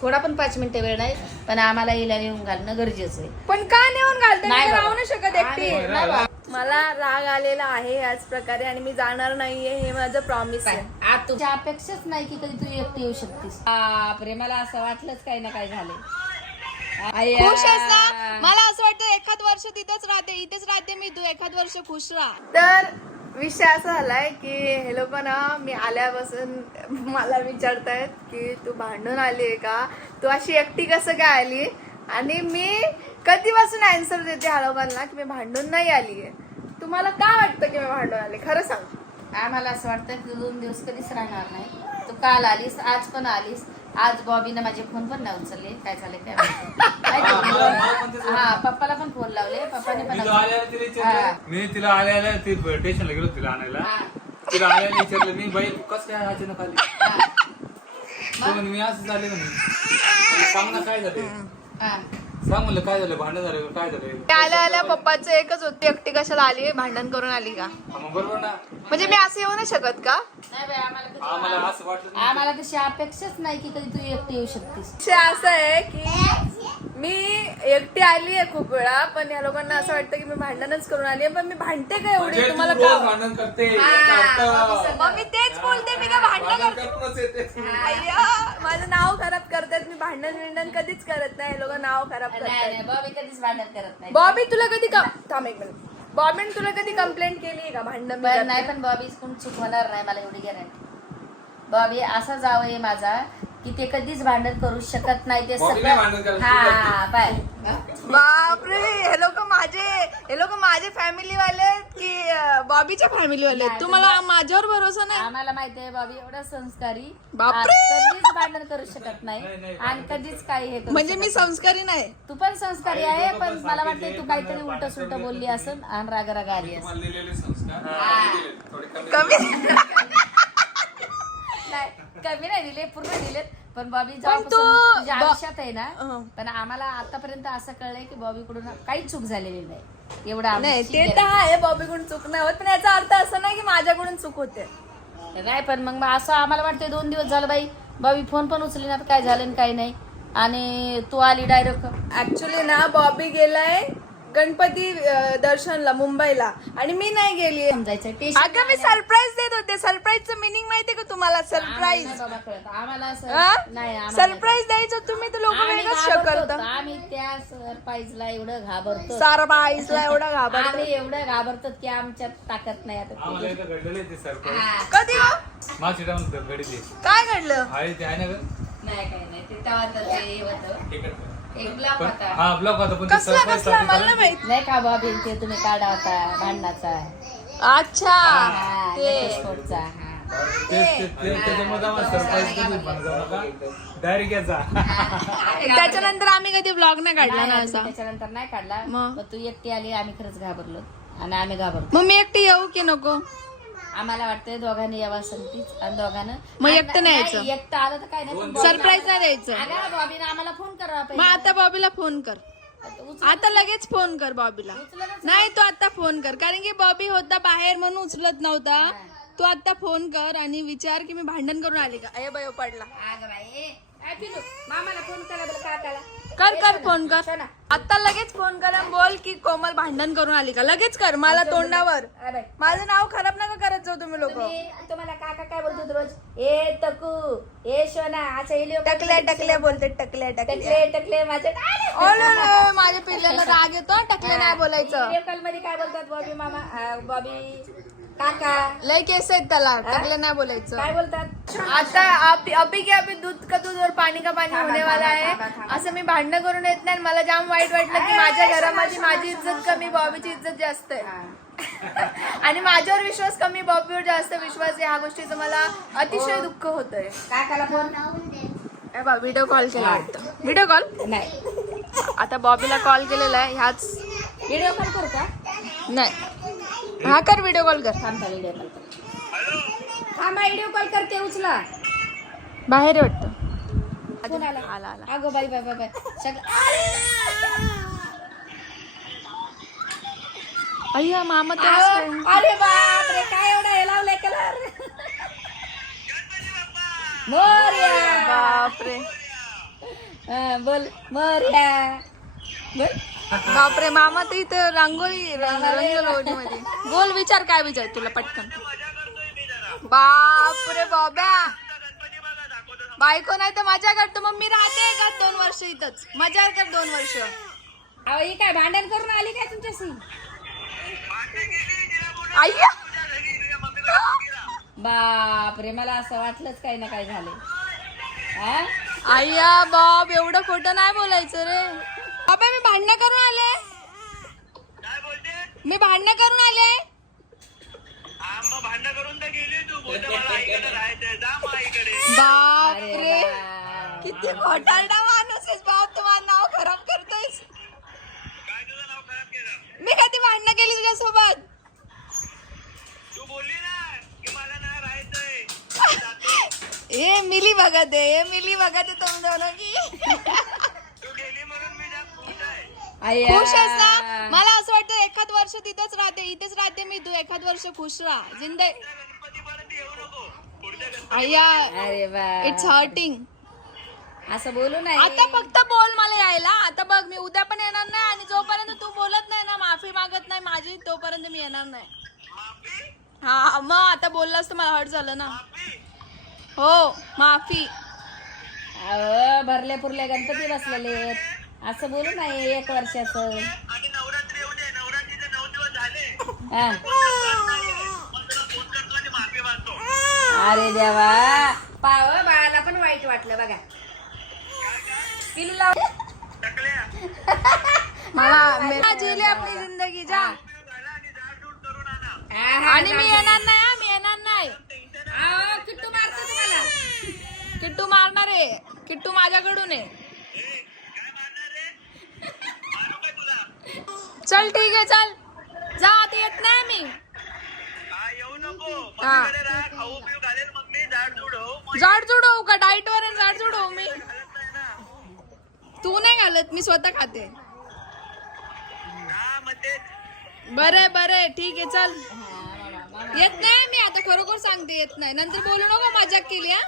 थोडा पण 5 मिनिटं वेळ नाही, पण आम्हाला हिला नेऊन घालणं गरजेचं आहे. पण का नेऊन घालते? नाही राहू बाबा. नाही शकत एकटी. नाही बाबा. मला राग आलेला आहे याच प्रकारे आणि मी जाणार नाहीये, हे माझं प्रॉमिस आहे. आज तुझ्या अपेक्षाच नाही की कधी तू एकटी येऊ शकतेस. बापरे, मला असं वाटलंच काही ना काही झालंय. खुश आहेस ना? मला असं वाटतं एखाद वर्ष इथेच राहते मी, तू एखाद वर्ष खुश राहा. तर विषय असा झालाय की हे लोक ना मी आल्यापासून मला विचारतायत की तू भांडून आली आहे का, तू अशी एकटी कसं काय आली. आणि मी कधीपासून आन्सर देते ह्या लोकांना की मी भांडून नाही आली आहे. तुम्हाला काय वाटतं की मी भांडून आले? खरं सांग. आम्हाला असं वाटतं की 2 दिवस कधीच राहणार नाही. तू काल आलीस, आज पण आलीस. आज बॉबीनं माझे फोन पण नाही उचलले. काय झाले काय माहिती. हा, पप्पाला पण फोन लावले, पप्पाने पण मी तिला आल्या ती स्टेशनला गेलो तिला आणायला. तिला आल्याला विचारलं मी, बाई तू कसं काय अचानक आली? मी असं झाले म्हणे. सांग ना काय झाले, सांग म्हणलं काय झालं, भांडण झालं काय झालं. आल्या पप्पाचं एकच होती, एकटी कशाला आली, भांडण करून आली का? मग बरोबर ना. म्हणजे मी असं येऊ नाही शकत का? नाही बाई, आम्हाला असं वाटलं आम्हाला तशी अपेक्षाच नाही की कधी तू एकटी येऊ शकतेस. विषय असं आहे की मी एकटी आली आहे खूप वेळा, पण या लोकांना असं वाटतं की मी भांडणच करून आली आहे. पण मी भांडते का एवढी? तुम्हाला रोज भांडण करते. मग मी तेच बोलते, मी काय भांडण करते? अय्या, माझं नाव खराब करतात. मी भांडण कधीच करत नाही. लोक नाव खराब करतात. नाही, बॉबी कधीच भांडण करत नाही. बॉबी तुला कधी थांब एक मिनिट. बॉबीने तुला कधी कंप्लेंट केली आहे का भांडण? पण नाही, पण बॉबी कोण चुकवणार नाही, मला एवढी गॅरंटी. बॉबी असा जावं माझा की ते कधीच भांडण करू शकत नाही. ते सगळं हा बाय. बापरे, हे लोक माझे फॅमिली वाले आहेत की बॉबीच्या फॅमिली वाले आहेत? तुम्हाला माझ्यावर भरोसा नाही? आम्हाला माहिती आहे बॉबी एवढा संस्कारी, बापरे. कधीच भांडण करू शकत नाही आणि कधीच काही हे करू म्हणजे शकत मी नाही. संस्कारी नाही? तू पण संस्कारी आहे, पण मला वाटतं तू काहीतरी उलट सुलट बोलली असेल आणि राग आली असेल. कमी नाही, कमी नाही दिले, पूर्ण दिलेत. पण बॉबी पण जेव्हापासून तुझ्या आयुष्यात आहे ना, पण आम्हाला आतापर्यंत असं कळलंय की बॉबी कडून काही चूक झालेली नाही. एवढं नाही, आमची ते तर आहे, बॉबीकडून चूक नाही होत, पण याचा अर्थ असं नाही की माझ्याकडून चूक होते. नाही. पण मग असं आम्हाला वाटतं 2 दिवस झालं बाई, बॉबी फोन पण उचलली ना, काय झालं आणि काय नाही. आणि तू आली डायरेक्ट. ऍक्च्युली ना बॉबी गेलाय गणपती दर्शनला मुंबईला आणि मी नाही गेली. समजायचं अगं मी सरप्राईज देत होते. सरप्राईजचं मिनिंग माहितीये का तुम्हाला? सरप्राईज, आम्हाला असं नाही. सरप्राईज द्यायचं तुम्ही तर लोक वेगळंच शकत. आम्ही त्या सरप्राईजला एवढं घाबरतो, सरप्राईजला एवढं घाबरतो, आम्ही एवढं घाबरतो की आमच्यात ताकद नाही आता. आम्हाला एकदा घडलेलं ते सरप्राईज. कधी हो? मागच्या टाइम घडली. काय घडलं? आहे ते आहे ना ग? नाही, काही नाही. ते तेव्हा तर ते हे होतं, एक ब्लॉक होता. हा ब्लॉक होता, पण कसला मला नाही माहित. नाही का बॉबी, ते तुम्ही काढा होता भांडणाचा. अच्छा, ते त्याच्यामध्ये आम्हाला सरप्राईज डायरेक्ट याचा. त्याच्यानंतर आम्ही कधी ब्लॉग नाही काढला ना असा. त्याच्यानंतर नाही काढला. मग? पण तू एकटी आली, आम्ही खरंच घाबरलो आणि आम्ही घाबरतो. मग मी एकटी येऊ की नको? आम्हाला वाटतंय दोघांनी यावं संगतीच आणि दोघांना मग एकटं नाही यायचं? एकटं आलं तर काय नाही. सरप्राईज नाही द्यायचं. अगं बॉबीने आम्हाला फोन करा मग आता बॉबीला फोन कर, आता लगेच फोन कर बॉबीला. नाही, तू आता फोन कर, कारण की बॉबी होता बाहेर म्हणून उचलत नव्हता. तू आता फोन कर आणि विचार की मी भांडण करून आली का. अय बायो पडला. अगं बाई, मामाला फोन करा बरं, काकाला कर फोन कर आता लगेच फोन कर आणि बोल की कोमल भांडण करून आली का. लगेच कर, मला तोंडावर. माझं नाव खराब नका करत जाऊ तुम्ही लोक. तुम्हाला काका काय बोलतो रोज? ए तकू, ए शोना, असं टकल्या बोलते, टकल्या टकले माझे. माझ्या पिल्ल्याला राग येतो. टकल्या नाही बोलायचं. व्हिडिओ कॉल मध्ये काय बोलतात बॉबी मामा, बॉबी काका, लय केस आहेत त्याला. टकल्या नाही बोलायचं. काय बोलतात? आता अभी की अभी दूध का दूध और पाणी का पाणी होने वाला आहे. असं मी भांडणं करून येत नाही. मला जाम वाईट वाटलं की माझ्या घरामध्ये माझी इज्जत कमी, बॉबीची इज्जत जास्त आहे. आणि माझ्यावर विश्वास कमी, बॉबीवर जास्त विश्वास आहे. ह्या गोष्टीचं मला अतिशय दुःख होतंय. काकाला फोन, व्हिडिओ कॉल केला वाटतं. व्हिडिओ कॉल नाही, आता बॉबीला कॉल केलेला आहे. ह्याच व्हिडिओ कॉल करू का? नाही, हा कर व्हिडिओ कॉल कर. थांबा, व्हिडिओ कॉल कर. थांबा, व्हिडिओ कॉल करते, उचला. बाहेर आहे वाटतं. फोन आला. आला. अगो बाई बाय बाय बाय, सगळं अय्या मामा अरे बापरे, काय एवढं हे लावलंय कलर. मोरया. बापरे, बोल मोरया बोल. बापरे मामा तर इथं रांगोळी मध्ये बोल. विचार काय विचार तुला पटकन. बापरे बाब्या बायको नाही तर मजा करतो. मग मी राहते का 2 वर्ष इथंच. मजा कर 2 वर्ष. अहो ही काय भांडण करून आली काय तुमच्याशी? आय्या बापरे मला असं वाटलंच काही ना काय झालं. हा? आय्या बाप एवढं खोटं नाही बोलायचं रे. बाबा मी भांडणं करून आले. मी भांडणं करून आले. बाप रे किती खोटारडा माणूस आहेस बाप. तुम्हाला नाव खराब करतोयस. मी कधी भांडणं केली तुझ्यासोबत? ए मिली बघत आहे. हे मिली बघत आहे तुम दोनों की. खुश आहेस ना? मला असं वाटतं एखाद वर्ष तिथेच राहते. इथेच राहते मी. तू एखाद वर्ष खुश राहा. जिंदगी अय्या अरे बा इट्स हर्टिंग. असं बोलू नाही. आता फक्त बोल मला यायला. आता बघ मी उद्या पण येणार नाही. आणि जोपर्यंत तू बोलत नाही ना माफी मागत नाही माझी तोपर्यंत मी येणार नाही. हा मग आता बोललास तर मला हर्ट झालं ना. हो माफी. अहो भरले पुरले गणपती बसलेले असं बोलू नाही. 1 वर्षाचं हा. अरे देवा पाव बाळाला पण वाईट वाटलं बघा. पिल्लू लाव मला जिली आपली जिंदगी जा. आणि मी येणार नाही. हा, मी येणार नाही. किट्टू मारतो तुम्हाला. किट्टू मारणार आहे. किट्टू माझ्याकडून आहे. चल ठीक आहे चल जा. आता येत नाही मी. जाड जुड होऊ का? डाएट वर आहे, जाड जुड होऊ मी. तू नाही घालत मी स्वतः खाते. बरं बरं ठीक आहे चल. येत नाही मी आता खरोखर सांगते. येत नाही. नंतर बोलू नको मजाक केली. हा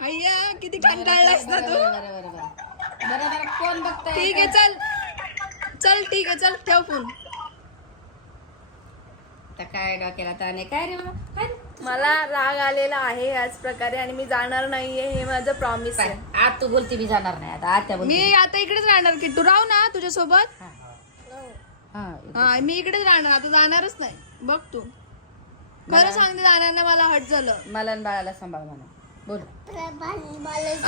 अय्या किती कंटाळलास ना तू. बरोबर कोण बघतोय? ठीक आहे चल चल ठीक आहे चल ठेव फोन. काय डोक्याला ताणे काय रे बाबा काय रे? मला राग आलेला आहे याच प्रकारे आणि मी जाणार नाहीये. हे माझं प्रॉमिस आहे. आज तू बोलती मी जाणार नाही. आता आत्या बोलते. मी आता इकडेच राहणार की तू राहू ना तुझ्यासोबत. हा हा मी इकडेच राहणार. आता जाणारच नाही. बघ तू खरं सांगते जाणार ना. मला हट झालं. मला आणि बाळाला सांभाळ म्हणा. बोल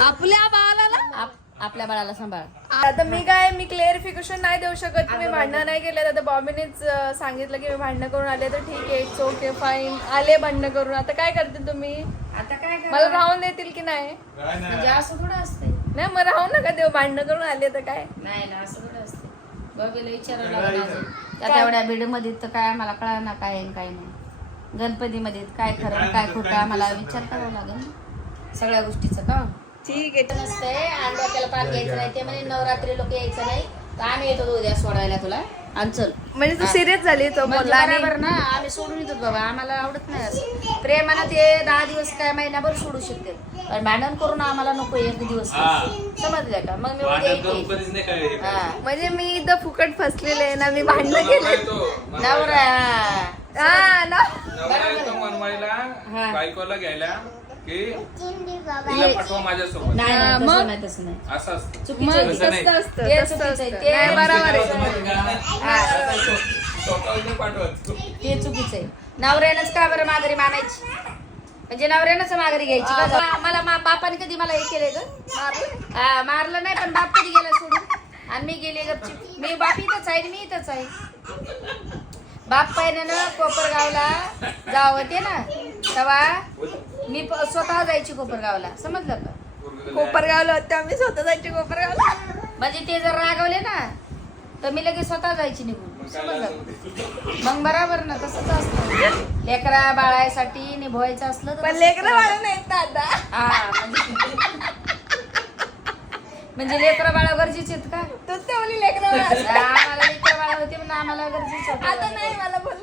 आपल्या बाळाला आपल्या बाळाला सांभाळ. आता मी काय मी क्लिअरिफिकेशन नाही देऊ शकत. तुम्ही भांडणं नाही केलं. आता बॉबीनेच सांगितलं की मी भांडणं करून आले तर ठीक आहे. It's okay fine. आले भांडणं करून. आता काय करते तुम्ही? आता काय मला राहून देतील की नाही? म्हणजे असं थोडं असते. नाही मग राहू नका देऊ. भांडणं करून आले तर काय. नाही ना असं थोडं असते. बघीला विचारावं लागेल अजून. त्या एवढ्या बीडमध्ये तर काय आम्हाला कळा ना काय आहे काय नाही. गणपतीमध्ये काय खरं काय खोटं आम्हाला विचार करावा लागेल सगळ्या गोष्टीचं का. ठीक आहे नसतंय आणि डोक्याला पान घ्यायचं नाही. ते म्हणजे नवरात्री लोक यायचं नाही तर आम्ही येतो उद्या सोडायला तुला. आणि चल म्हणजे तू सिरियस झाली तो म्हणजे बोलला आणि बरोबर ना. आम्ही सोडून येतो बाबा. आम्हाला आवडत नाही असं. प्रेमानं ते 10 दिवस काय महिनाभर सोडू शकते. पण भांडण करून आम्हाला नको 1 दिवस. समजलं का? मग मी उद्या येते. हा. म्हणजे मी इथं फुकट फसलेले आहे ना. मी भांडणं केले. नवरा हा ना. बायकोला घ्यायला की तिला पाठवा माझ्यासोबत. नाही नाही, मग? तसं नाही तसं नाही. असं असतं. चुकीचं आहे. तसं नाही. तसं असतं ते तसं चुकीचं आहे. असतं. ते नाही, बरोबर आहे. स्वतःहून पाठवत. ते चुकीचं आहे. नवऱ्यानंच का बरं माघारी मानायची? म्हणजे नवऱ्यानंच माघारी घ्यायची का? मला बापाने कधी मला हे केलंय ग? मारलं नाही पण बाप कधी गेला सोडून आणि मी गेले गपची. मी बाप इथंच आहे. मी इथंच आहे. बाप पहिल्यानं कोपरगावला जावं ते ना तेव्हा मी स्वतः जायची कोपरगावला. समजलं का? कोपरगावला होते आम्ही. स्वतः जायचे कोपरगावला. म्हणजे ते जर रागवले ना तर मी लगेच स्वतः जायची निघून. समजलं? मग बरोबर ना. तसंच असतं. लेकरा बाळासाठी निभवायचं असलं तर पण लेकरं बाळा नाहीत ना आता. हा म्हणजे लेकरं बाळा गरजेचे आहेत का? तूच तेवढी लेकरं बाळा असतात. आम्हाला लेकरं बाळा होते म्हणून आम्हाला गरजेचे आता नाही मला बोलू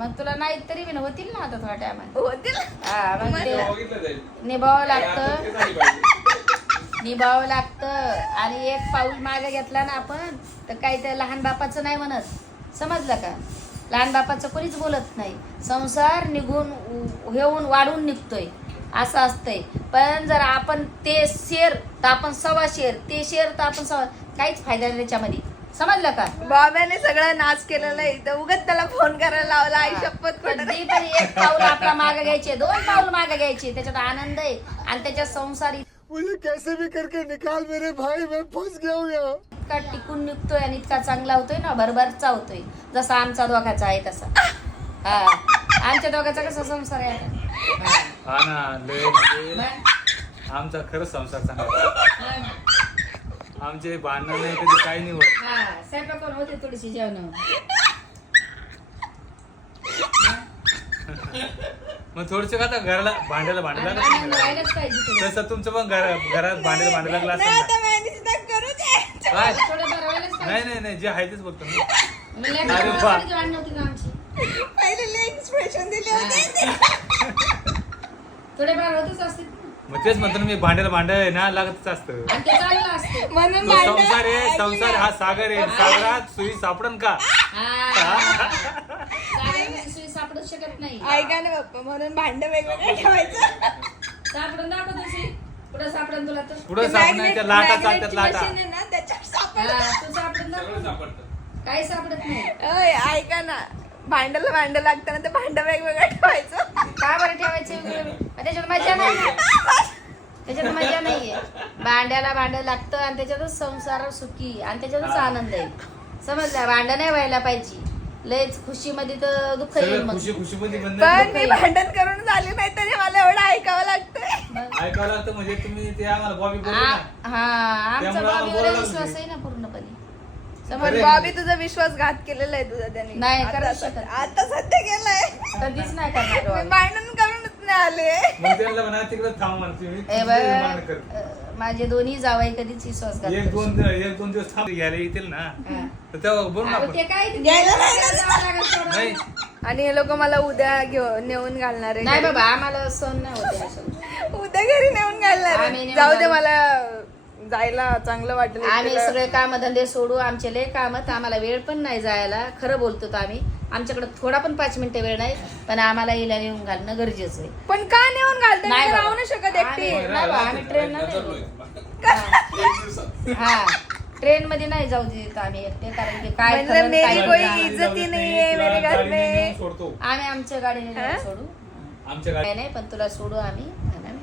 मग तुला नाही तरी बी होतील ना आता थोड्या टायमाने. होतील. हा मग ते बघितलं जाईल. निभावावं लागतं. निभावं लागतं. आणि एक पाऊल मागे घेतला ना आपण तर काही त्या लहान बापाचं नाही म्हणत, समजलं का? लहान बापाचं कोणीच बोलत नाही. संसार निघून हेऊन वाढून निघतोय असं असतंय. पण जर आपण ते शेर तर आपण 1.25 शेर, ते शेर तर आपण 1.25, काहीच फायदा नाही त्याच्यामध्ये, समजलं का? बॉब्याने सगळं नाच केलेला आहे इथं, उगाच त्याला फोन करायला लावला. आई शपथ खोटं नाही. कधीतरी एक पाऊल आपला मागे घ्यायचे, 2 पाऊल मागे घ्यायचे, त्याच्यात आनंद आहे. आणि त्याच्यात संसार मुझे कैसे भी करके निकाल मेरे भाई, मैं फंस गया हूँ यहाँ. इतका टिकून निघतोय आणि इतका चांगला होतोय ना, भरभरचा होतोय, जसा आमचा दोघाचा आहे तसा. हा, आमच्या दोघाचा कसा संसार आहे आता? हा ना, लय म्हणजे आमचा खरंच संसार चांगला. आमचे भांडण नाही कधी काही नाही होत. हा, स्वयंपाक पण होते थोडीशी जेवण. मग थोडसे का आता घराला भांड्याला भांडायला आनंद राहिलाच पाहिजे थोडं. तसं तुमचं पण घरात भांड्याला लागला नाही, असेल आता मेहंदीची दाग करू दे. ना काय? थोडं बरं व्हायलाच पाहिजे. नाही जे आहे तेच बोलतो मी. म्हणजे अरे लेकराला वा. कधीच वाढ नव्हती का आमची? पहिले लय एक्सप्रेशन दिले होते. थोडे फार होतच असते मग तेच म्हणतो ना मी, भांड्याला ना लागतच असतं. आणि ते चांगलं असतं. म्हणून तो संसार आहे, संसार हा सागर आहे, सागरात सुई सापडन का? सागरामध्ये सुई सापडूच शकत नाही. ऐका ना पप्पा, म्हणून भांड वेगवेगळं ठेवायचं. सापडून दाखव तुझी कुठं सापडून तुला तर. पुढं सापडण्याच्या लाटा चालतात लाटा. मशीन आहे ना, त्याच्यात सापड. तू सापडून दाखव. काही सापडत नाही. ओय, ऐका ना, भांड लागतं ना, ते भांड वेगवेगळं ठेवायचं. का बरं ठेवायचे वेगळे? त्याच्यात मजा नाही ना. त्याच्यात मजा नाहीये. भांड्याला भांड लागतं आणि त्याच्यातच संसार सुखी आणि त्याच्यातच आनंद आहे, समजलं? भांड नाही व्हायला पाहिजे. लयच खुशीमध्ये तर दुःख येईल सगळं मग. खुशी बंद पण मी भांडण करून झाली नाही तरी मला एवढं ऐकावं लागतंय. ऐकावं लागतं. म्हणजे तुम्ही ते आम्हाला बॉबी बोलले हा, ना, आमचा त्यामुळे आम्हाला बाबीवर बोलायला विश्वास लागते. आहे ना पूर्णपणे, पण समजलं? बॉबी तुझा विश्वासघात केलेला आहे तुझा त्याने. नाही, आता करूच शकत. आता सध्या केलाय. कधीच नाही करणार मी बाबी. भांडण करूनच नाही आले. मग त्यांना म्हणा तिकडे थांब म्हणा तुम्ही. ए मागणं कर. बघ, माझे दोन्ही जावई कधीच विश्वासघात एक करू दोन दिवस थांब घ्यायला येतील ना, हा. तर तेव्हा बोलू ना अहो, आपण. ते काय घ्यायला नाही ना. जावं लागेल सोडायला. नाही आणि हे लोक मला उद्या नेऊन घालणार आहे. नाही बाबा, आम्हाला सण नाही होते असं. उद्या घरी नेऊन घालणार आम्ही आहे. नेऊन जाऊ दे, घालू. मला जायला चांगलं वाटेल. आम्ही सगळे काम धंदे सोडू, आमचे लय काम, आम्हाला वेळ पण नाही जायला. खरं बोलतो तर आम्ही, आमच्याकडे थोडा पण 5 मिनिटं वेळ नाही, पण आम्हाला हिला नेऊन घालणं गरजेचं आहे. पण का नेऊन घालते? नाही मी बाबा. राहू नाही शकत एकटी. आम्ही- नाही बाबा, आम्ही ट्रेन हा, ट्रेन मध्ये नाही जाऊ देत आम्ही एकटे, कारण की काय म्हणजे खरं मेरी काय कोई खोटं. इज्जत ही नाही है मेरे घर गाडीने में. नेऊन सोडतो आम्ही आमच्या गाडीने हा? जाऊ सोडू. आमच्या गाडी. काय नाही, पण तुला सोडू आम्ही.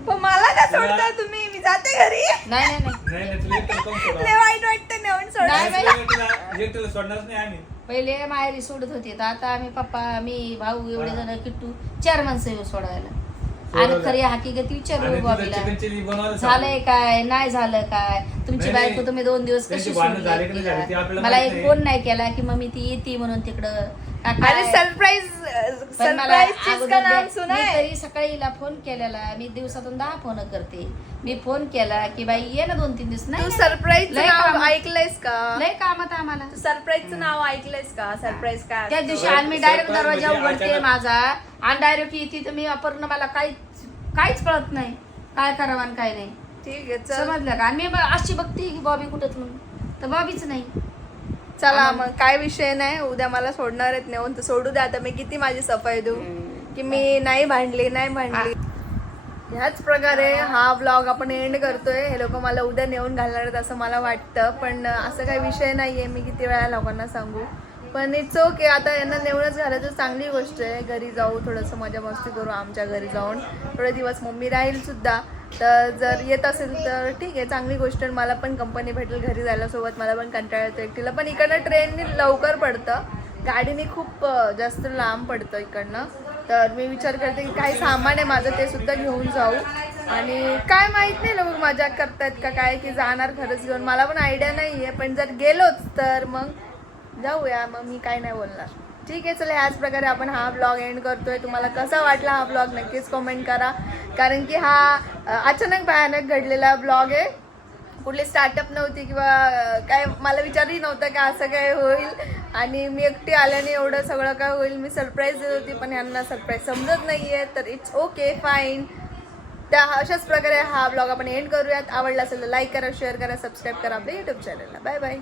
पण मला का सोडताय तुम्ही? मी जाते घरी. नाही नाही नाही नाही तुला एकटं कोण सोडा? लय वाईट वाटतं नेऊन सोडा. नाही बाई. एकट्याला सोडणारच नाही आम्ही. पहिले माहेरी सोडत होते, तर आता आम्ही पप्पा, मी, भाऊ, एवढे जण, किट्टू, 4 माणसं येऊ सोडायला. आणि खरी हकीकत विचारू आणि तिथं बॉबीला, chicken chilli बनवायला झालंय काय नाही झालं काय, तुमची नाही, बायको नाही. तुम्ही 2 दिवस त्यांची कशी भांडणं सोडली झाली की नाही झाली ते एकटीला? आपल्याला मला माहित एक नाही. फोन नाही केला की मम्मी ती येते म्हणून तिकडं का आणि काय? सरप्राईज पण मला चीज अगोदर का नाम मी सुना है? तरी सकाळी हिला फोन केलेला, मी दिवसातून 10 फोन करते. मी फोन केला की बाई ये ना 2-3 दिवस. तू नाही सरप्राईजचं लय नाव कामात. ऐकलंयस का? लय कामात आम्हाला. तू सरप्राईजचं नाव ऐकलंयस का? सरप्राईज काय त्या असतं? दिवशी आणि मी डायरेक्ट Surprise दरवाजा म्हणजे उघडते अचानक. माझा, आणि डायरेक्ट येते तर मी अपूर्ण, मला काहीच कळत नाही काय करावं आणि काय नाही, ठीक आहे, चल. समजलं का? आणि मी अशी बघते की बॉबी कुठंच म्हणून, तर बॉबीच नाही. चला मग काय विषय नाही, उद्या मला सोडणार आहेत नेऊन, तर सोडू द्या. आता मी किती माझी सफाई देऊ की मी नाही भांडली. ह्याच प्रकारे हा ब्लॉग आपण एंड करतोय. हे लोक मला उद्या नेऊन घालणार आहेत असं मला वाटतं, पण असं काही विषय नाहीये. मी किती वेळा लोकांना सांगू, पण इट्स ओके. आता यांना नेऊनच घालायचं चांगली गोष्ट आहे. घरी जाऊ, थोडंसं मजा मस्ती करू, आमच्या घरी जाऊन थोडे दिवस मम्मी राहील सुद्धा. तर जर येत असेल तर ठीक आहे, चांगली गोष्ट आहे. मला पण कंपनी भेटेल घरी जायला सोबत. मला पण कंटाळा येतो एकटीला. पण इकडनं ट्रेनने लवकर पडतं, गाडीने खूप जास्त लांब पडतं इकडनं. तर मी विचार करते की काही सामान आहे माझं, ते सुद्धा घेऊन जाऊ. आणि काय माहित नाही लोक मजाक करतायत का काय, की जाणार खरंच घेऊन, मला पण आयडिया नाही आहे. पण जर गेलोच तर मग जाऊया, मग मी काय नाही बोलणार. ठीक आहे, चला ह्याच प्रकारे आपण हा ब्लॉग एंड करतोय. तुम्हाला कसा वाटला हा ब्लॉग नक्कीच कमेंट करा, कारण की हा अचानक भयानक घडलेला ब्लॉग आहे. कुठली स्टार्टअप नव्हती किंवा काय, मला विचारही नव्हतं की असं काय होईल. आणि मी एकटी आल्याने एवढं सगळं काय होईल. मी सरप्राईज देत होती, पण ह्यांना सरप्राईज समजत नाहीये, तर इट्स ओके, फाईन. त्या अशाच प्रकारे हा ब्लॉग आपण एंड करूयात. आवडला असेल तर लाईक करा, शेअर करा, सबस्क्राईब करा आपल्या युट्यूब चॅनलला. Bye bye.